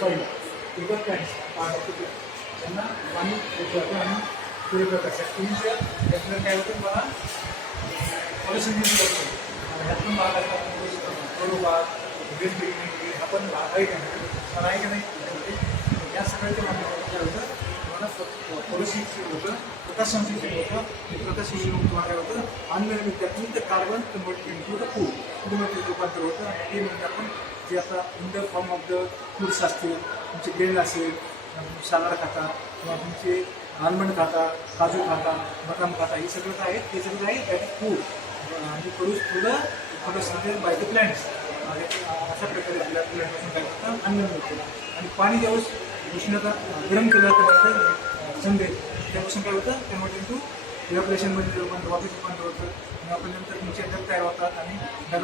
Sorry paper plans त्यांना पाणी उपलब्ध आणि पुरे प्रकारच्या तुम्ही त्यातलं काय होतं मला परिस्थिती करतो ह्यातून भाग बरोबर वेस्ट बेगिंग आपण भाग आहे का पण आहे का नाही या सगळ्याच्या माध्यमातून काय होतं तुम्हाला पॉलिसी होतं प्रकाश संश्लेषण होतं. ते प्रकाश संश्लेषण तुम्हाला होतं. अन्न त्यातून ते कार्बन कन्वर्ट केलं होतं. हो. फूड फूडमध्ये रूपांतर होतं. आणि ते म्हणजे आपण जे आता in the form of the foods असतील तुमचे ग्रेन असेल सालाड खाता किंवा तुमचे आलमंड खाता काजू खाता बदाम खाता हे सगळं काय आहे? ते सगळं आहे दॅट फूड आणि produce food photosynthesis by the plants अशा प्रकारे आपल्या प्लॅन्टपासून काय करतं अन्न मिळतं. आणि पाणी ज्यावेळेस उष्णता गरम केलं तर संदे त्यापासून काय होतं त्यामुळे इंटू इव्हॅपोरेशनमध्ये रूपांतर वापस रूपांतर होतं आणि आपल्यानंतर तुमचे तुमचे तयार होतात आणि